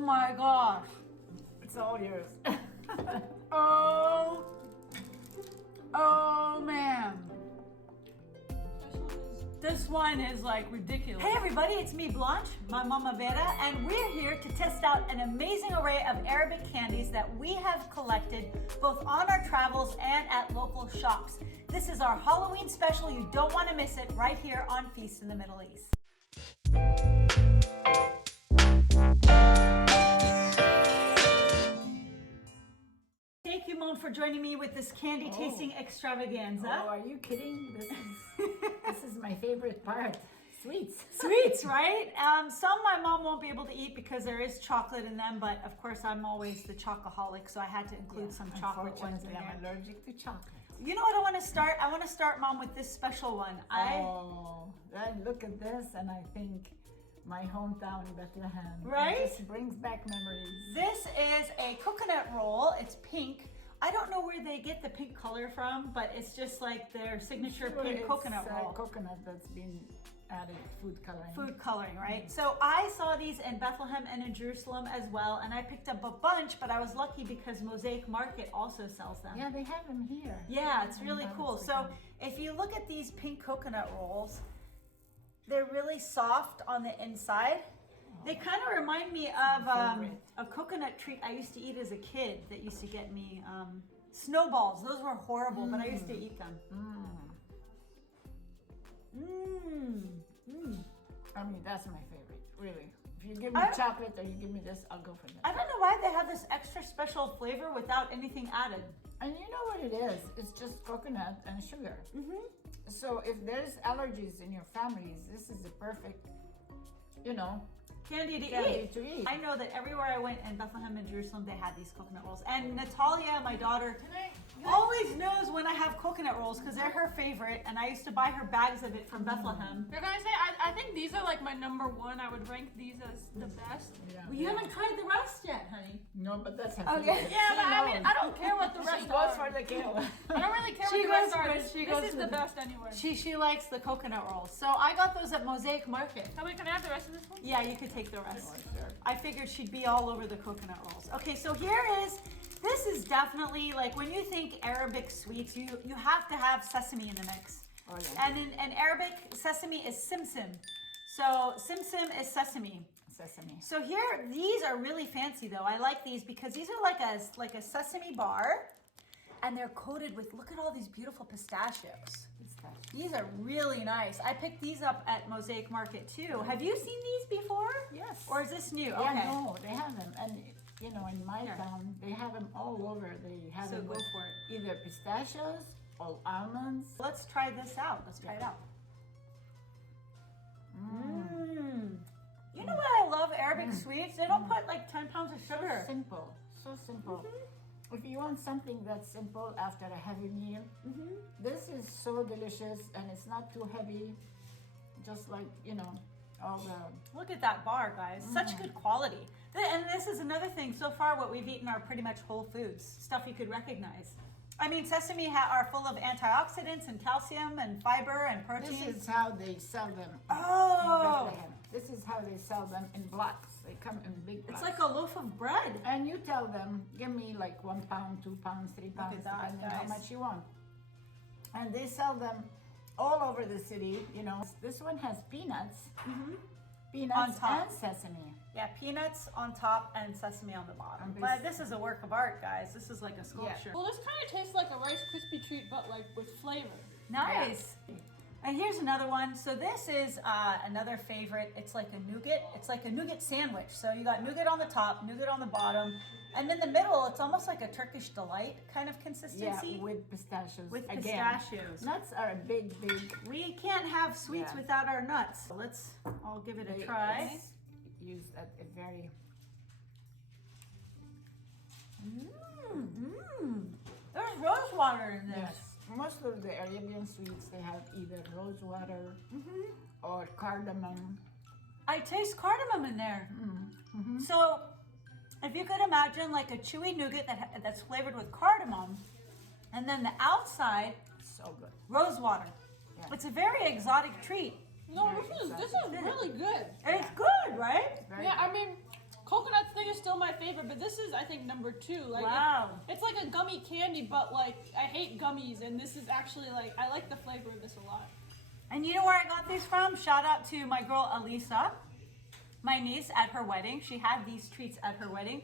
my gosh. It's all yours. Oh man. This one is like ridiculous. Hey everybody, it's me Blanche, my Mama Vera, and we're here to test out an amazing array of Arabic candies that we have collected both on our travels and at local shops. This is our Halloween special. You don't want to miss it right here on Feast in the Middle East. Thank you, Mom, for joining me with this candy tasting extravaganza. Oh, are you kidding? This is my favorite part. Sweets. Sweets, right? Some my mom won't be able to eat because there is chocolate in them, but of course I'm always the chocoholic, so I had to include some chocolate ones in there. I'm allergic to chocolate. You know what I want to start? I want to start, Mom, with this special one. I look at this and I think my hometown, Bethlehem. Right? It just brings back memories. This is a coconut roll. It's pink. I don't know where they get the pink color from, but it's just like their signature pink coconut roll. Coconut that's been added food coloring. Food coloring, right? So I saw these in Bethlehem and in Jerusalem as well, and I picked up a bunch, but I was lucky because Mosaic Market also sells them. Yeah, they have them here. Yeah, it's really cool. So if you look at these pink coconut rolls, they're really soft on the inside. They kind of remind me of a coconut treat I used to eat as a kid that used to get me snowballs. Those were horrible, but I used to eat them. I mean, that's my favorite, really. If you give me chocolate or you give me this, I'll go for that. I don't know why they have this extra special flavor without anything added. And you know what it is? It's just coconut and sugar. So if there's allergies in your families, this is the perfect, candy to eat. I know that everywhere I went in Bethlehem and Jerusalem, they had these coconut rolls. And Natalia, my daughter, always knows when I have coconut rolls because they're her favorite. And I used to buy her bags of it from Bethlehem. You're gonna say, I think these are like my number one. I would rank these as the best. Yeah. Well, you haven't tried the rest yet, honey. No, but that's her Okay. favorite. Yeah, but I mean, I don't care what the rest She are. goes for the kill. I don't really care She what the rest goes are. for- This, she this goes is for the the- best anyway. She likes the coconut rolls. So I got those at Mosaic Market. So wait, can I have the rest of this one? Yeah, you could take the rest. Sure. I figured she'd be all over the coconut rolls. Okay, so this is definitely like when you think Arabic sweets, you have to have sesame in the mix. Oh, yeah. And in Arabic, sesame is simsim. So simsim is sesame. Sesame. So here, these are really fancy though. I like these because these are like a sesame bar, and they're coated with, look at all these beautiful pistachios. These are really nice. I picked these up at Mosaic Market too. Have you seen these before? Yes. Or is this new? Yeah, Okay. no, they have them. And, in my town, they have them all over. They have So them go with for it. either pistachios or almonds. Let's try this out. Let's try it out. You know what I love Arabic sweets? They don't put like 10 pounds of sugar. So simple. So simple. If you want something that's simple after a heavy meal, this is so delicious and it's not too heavy. Just like, all the... Look at that bar, guys. Such good quality. And this is another thing. So far, what we've eaten are pretty much whole foods, stuff you could recognize. I mean, sesame are full of antioxidants and calcium and fiber and protein. This is how they sell them in Bethlehem. This is how they sell them in blocks. They come in big blocks. It's like a loaf of bread. And you tell them, give me like 1 pound, 2 pounds, 3 pounds, that, depending how guys. much you want. And they sell them all over the city. This one has peanuts, peanuts On top. and sesame. Yeah, peanuts on top and sesame on the bottom. And But this is a work of art, guys. This is like a sculpture. Well, this kind of tastes like a Rice Krispie treat, but like with flavor. Nice. And here's another one. So this is another favorite. It's like a nougat. It's like a nougat sandwich. So you got nougat on the top, nougat on the bottom, and in the middle, it's almost like a Turkish Delight kind of consistency. Yeah, with pistachios. With Again, pistachios. nuts are a big. We can't have sweets Yeah. without our nuts. So I'll give it a try. It's used at a very... There's rose water in this. Yes. Most of the Arabian sweets, they have either rose water or cardamom. I taste cardamom in there. So if you could imagine like a chewy nougat that's flavored with cardamom, and then the outside, So good. rose water. Yeah. It's a very exotic treat. No, this is really good. And it's good, right? Very Yeah, good. I mean, coconut thing are still my favorite, but this is, I think, number 2. Like, Wow. it's like a gummy candy, but like, I hate gummies, and this is actually like, I like the flavor of this a lot. And you know where I got these from? Shout out to my girl Elisa, my niece, at her wedding. She had these treats at her wedding,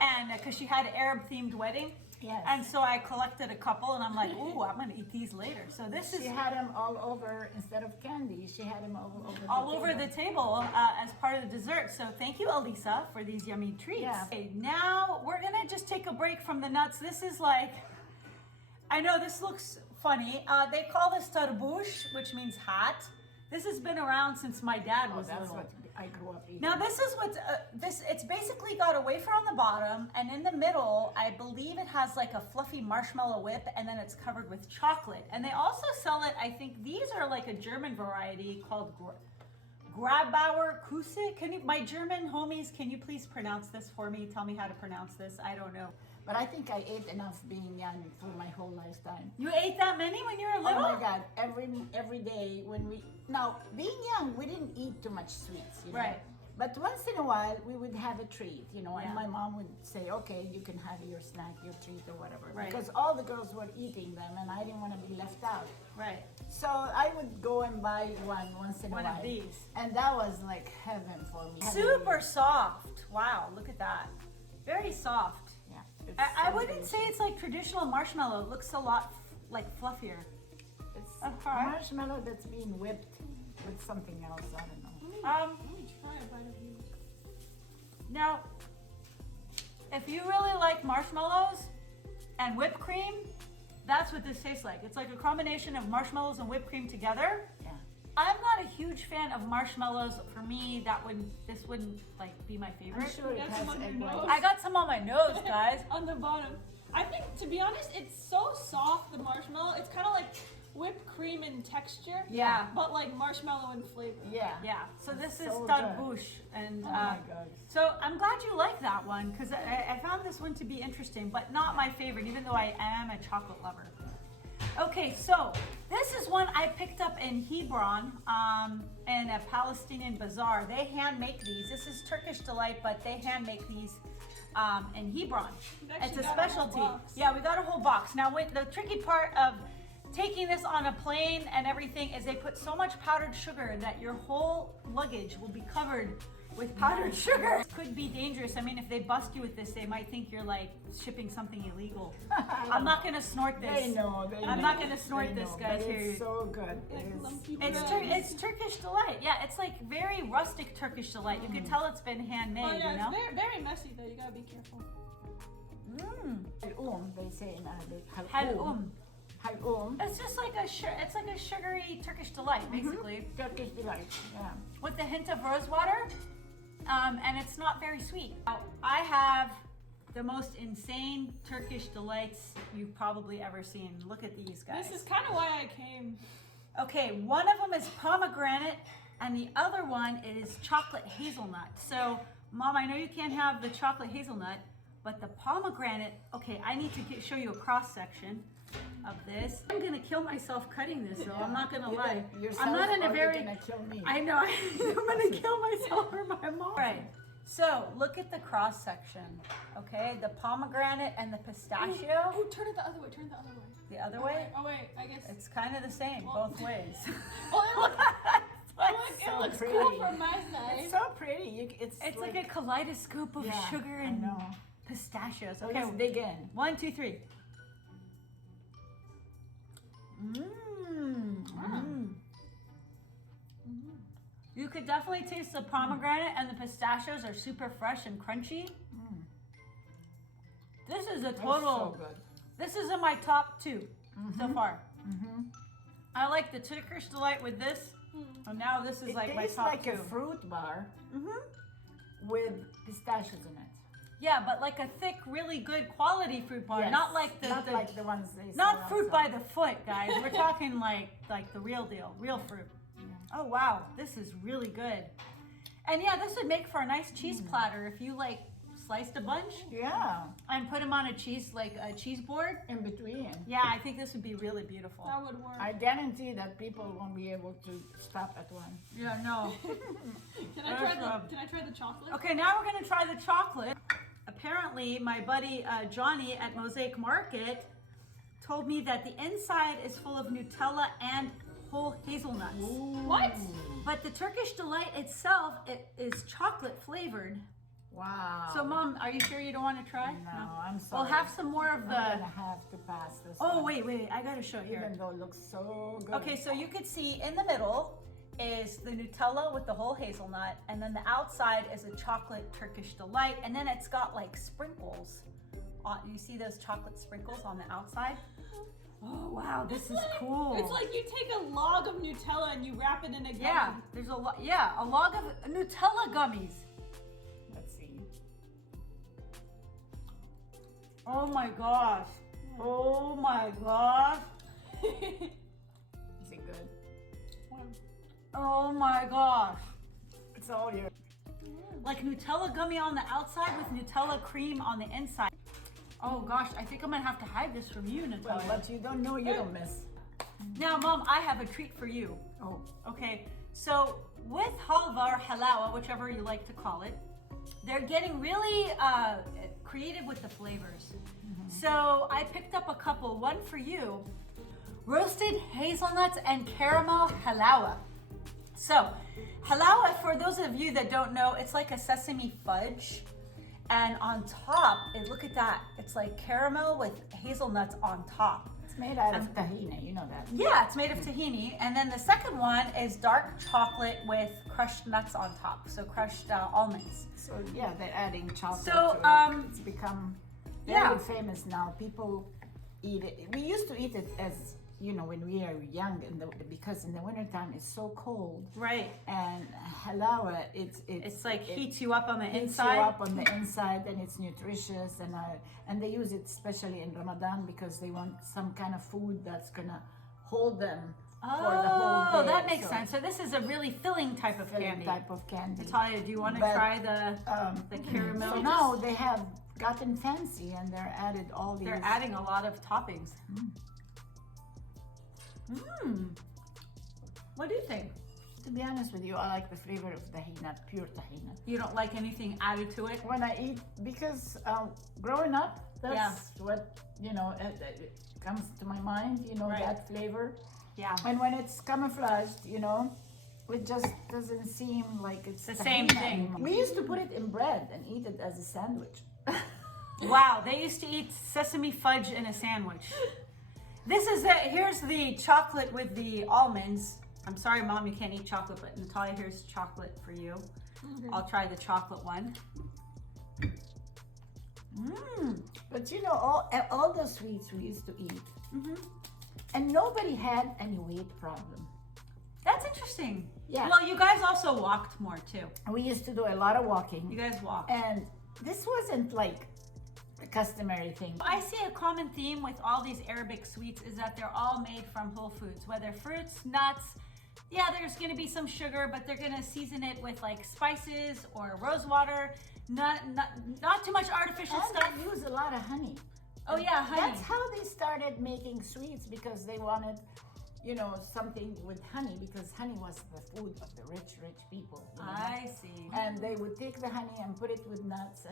and because she had an Arab-themed wedding. Yes. And so I collected a couple, and I'm like, ooh, I'm gonna eat these later. So this is She had them all over, instead of candy, she had them all over the table as part of the dessert. So thank you, Elisa, for these yummy treats. Yeah. Okay, now we're gonna just take a break from the nuts. This is like, I know this looks funny. They call this Tarbouche, which means hat. This has been around since my dad was That's little. what I grew up eating. Now this is what it's basically got a wafer on the bottom, and in the middle, I believe it has like a fluffy marshmallow whip, and then it's covered with chocolate. And they also sell it, I think these are like a German variety called Grabauer Kuse. My German homies, can you please pronounce this for me? Tell me how to pronounce this. I don't know. But I think I ate enough being young for my whole lifetime. You ate that many when you were little? Oh my God! Every day when being young, we didn't eat too much sweets, you know? Right. But once in a while, we would have a treat, you know, Yeah. and my mom would say, "Okay, you can have your snack, your treat, or whatever," Right. because all the girls were eating them, and I didn't want to be left out. Right. So I would go and buy one once in a One while. of these. And that was like heaven for me. Super soft. Wow, look at that. Very soft. Yeah. it's I so wouldn't say it's like traditional marshmallow. It looks a lot like fluffier. It's Okay. a marshmallow that's being whipped with something else. I don't know. Let me try a bite of these. Now, if you really like marshmallows and whipped cream, that's what this tastes like. It's like a combination of marshmallows and whipped cream together. Yeah. I'm not a huge fan of marshmallows. For me, this wouldn't like be my I'm favorite. sure it That's has on your egg nose. white. I got some on my nose, guys. On the bottom. I think, to be honest, it's so soft, the marshmallow. It's kind of like whipped cream in texture. Yeah. But like marshmallow in flavor. Yeah. Yeah. So this is So good. Tarbouche, and Oh my God. so I'm glad you like that one because I found this one to be interesting, but not my favorite, even though I am a chocolate lover. Okay, so this is one I picked up in Hebron, in a Palestinian bazaar. They hand make these. This is Turkish Delight, but they hand make these in Hebron. You actually It's a got a whole specialty. box. Yeah, we got a whole box. Now, the tricky part of taking this on a plane and everything is they put so much powdered sugar that your whole luggage will be covered with powdered sugar. It could be dangerous. I mean, if they bust you with this, they might think you're like shipping something illegal. I'm not gonna snort this. They know. I'm not gonna snort They this, know, guys. but Here. it's so good. Like It is. lumpy It's bread. it's Turkish Delight. Yeah, it's like very rustic Turkish Delight. You can tell it's been handmade. Oh yeah, You know. it's very, very messy though. You gotta be careful. They say in Arabic. Halum. Halum. It's just like it's like a sugary Turkish Delight, basically, Turkish Delight. Yeah. with a hint of rose water, and it's not very sweet. Now, I have the most insane Turkish delights you've probably ever seen. Look at these guys. This is kind of why I came. Okay, one of them is pomegranate, and the other one is chocolate hazelnut. So, Mom, I know you can't have the chocolate hazelnut, but the pomegranate, okay, I need to show you a cross section of this. I'm gonna kill myself cutting this though, I'm not gonna lie. I'm not in a very, Gonna kill me. I know, I'm gonna kill myself or my mom. All right, so look at the cross section, okay? The pomegranate and the pistachio. Oh, turn it the other way. Turn it the other way. The other way, Oh wait, I guess. it's kind of the same Well- both ways. Well, it so looks pretty. cool from my side. It's so pretty. It's like a kaleidoscope of Yeah, sugar I and know. pistachios. Okay, Okay, let's dig in. 1, 2, 3. Mmm. You could definitely taste the pomegranate, and the pistachios are super fresh and crunchy. This is a That's total. so good. This is in my top 2 so far. I like the Turkish Delight with this, and now this is It like my tastes top like 2. a fruit bar with pistachios in it. Yeah, but like a thick, really good quality fruit bar, Yes, not like the like the ones they sell not fruit by outside. the foot, guys. We're talking like the real deal, real fruit. Oh wow, this is really good. And yeah, this would make for a nice cheese platter if you like sliced a bunch Yeah, and put them on a cheese, like a cheese board. in between. Yeah, I think this would be really beautiful. That would work. I guarantee that people won't be able to stop at one. Yeah, no. Can I try the chocolate? Okay, now we're gonna try the chocolate. Apparently, my buddy Johnny at Mosaic Market told me that the inside is full of Nutella and whole hazelnuts. What? But the Turkish Delight itself, it is chocolate flavored. Wow. So, Mom, are you sure you don't want to try? No, I'm sorry. We'll have some more of I'm the. gonna have to pass this. Oh, one, wait, I gotta show it here. Even though it looks so good. Okay, so you could see in the middle is the Nutella with the whole hazelnut, and then the outside is a chocolate Turkish Delight, and then it's got like sprinkles. You see those chocolate sprinkles on the outside? Oh wow, this is cool. It's like you take a log of Nutella and you wrap it in a gummy. Yeah, there's a lot. Yeah, a log of Nutella gummies. Let's see. Oh my gosh. Oh my gosh. Is it good? Oh my gosh. It's all yours. Like Nutella gummy on the outside with Nutella cream on the inside. Oh gosh, I think I'm gonna have to hide this from you, Well, Natalia. what you don't know, you don't miss. Now, Mom, I have a treat for you. Oh, Okay, so with halva or halawa, whichever you like to call it, they're getting really creative with the flavors. So I picked up a couple. One for you, roasted hazelnuts and caramel halawa. So halawa, for those of you that don't know, it's like a sesame fudge. And on top, look at that. It's like caramel with hazelnuts on top. it's made out of tahini, you know that. Yeah, it's made of tahini. And then the second one is dark chocolate with crushed nuts on top. So crushed almonds. So yeah, they're adding chocolate So, to it. It's become very yeah. famous now. People eat it. We used to eat it as, you know, when we are young, because in the wintertime it's so cold. Right. And halawa, It's like heats you up on the heats inside. you up on the inside, and it's nutritious, and they use it especially in Ramadan because they want some kind of food that's gonna hold them for the whole Oh, day. that makes So, sense. So this is a really filling type of filling candy. type of candy. Natalia, do you want to But, try the caramel? So now they have gotten fancy, and they're added all these. They're adding a lot of toppings. What do you think? To be honest with you, I like the flavor of tahina, pure tahina. You don't like anything added to it? When I eat, because growing up, that's what, you know, it comes to my mind, you know, Right. that flavor. Yeah. And when it's camouflaged, you know, it just doesn't seem like it's the same tahina thing. anymore. We used to put it in bread and eat it as a sandwich. Wow, they used to eat sesame fudge in a sandwich. This is it. Here's the chocolate with the almonds. I'm sorry, Mom, you can't eat chocolate, but Natalia, here's chocolate for you. I'll try the chocolate one. But you know, all the sweets we used to eat, and nobody had any weight problem. That's interesting. Yeah. Well, you guys also walked more too. We used to do a lot of walking, You guys walked. and this wasn't like a customary thing. I see a common theme with all these Arabic sweets is that they're all made from whole foods, whether fruits, nuts. Yeah, there's gonna be some sugar, but they're gonna season it with like spices or rose water. Not too much artificial And stuff. they use a lot of honey. Oh yeah, honey. That's how they started making sweets, because they wanted, you know, something with honey, because honey was the food of the rich people. You know? I see. And they would take the honey and put it with nuts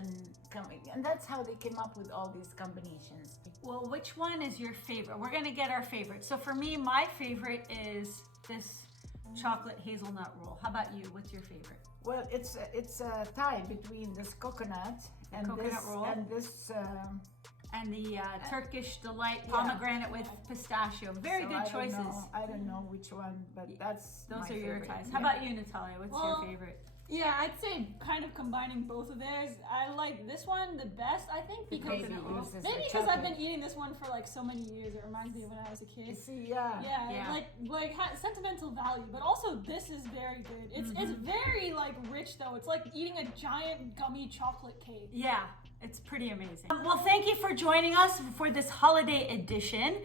and that's how they came up with all these combinations. Well, which one is your favorite? We're gonna get our favorite. So for me, my favorite is this chocolate hazelnut roll. How about you? What's your favorite? Well, it's a tie between this coconut and coconut this roll. and this. And the Turkish Delight pomegranate with pistachio. Very so good choices. I don't know which one, but that's Those my are your favorite. ties. Yeah. How about you, Natalia? What's Well, your favorite? Yeah, I'd say kind of combining both of theirs. I like this one the best, I think, because Maybe uses the maybe because I've been chocolate. eating this one for like so many years. It reminds me of when I was a kid. See, yeah. Yeah, like sentimental value, but also this is very good. It's very like rich though. It's like eating a giant gummy chocolate cake. Yeah, it's pretty amazing. Well, thank you for joining us for this holiday edition.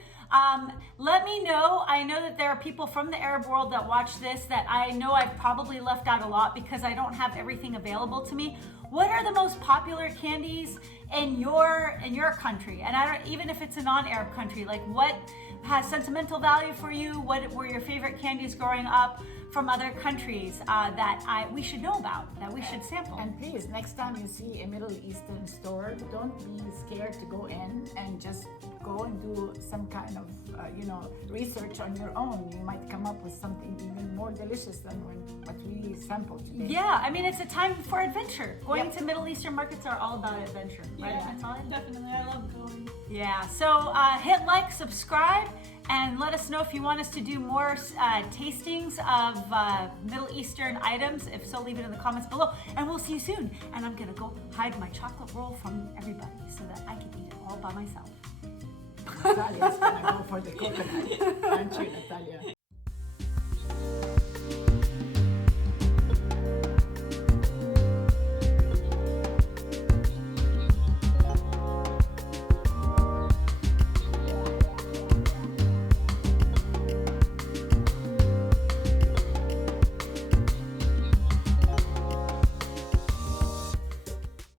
Let me know. I know that there are people from the Arab world that watch this that I know I've probably left out a lot because I don't have everything available to me. what are the most popular candies in your country? And I don't, even if it's a non-Arab country, like what has sentimental value for you? What were your favorite candies growing up from other countries that we should know about, that we should sample? And please, next time you see a Middle Eastern store, don't be scared to go in and just go and do some kind of, research on your own. You might come up with something even more delicious than what we sampled today. Yeah, I mean, it's a time for adventure. Going Yep. to Middle Eastern markets are all about adventure, right, Yeah, Natalia? definitely. I love going. Yeah, so hit like, subscribe, and let us know if you want us to do more tastings of Middle Eastern items. If so, leave it in the comments below, and we'll see you soon. And I'm gonna go hide my chocolate roll from everybody so that I can eat it all by myself. Natalia's gonna go for the coconut, aren't you, Natalia?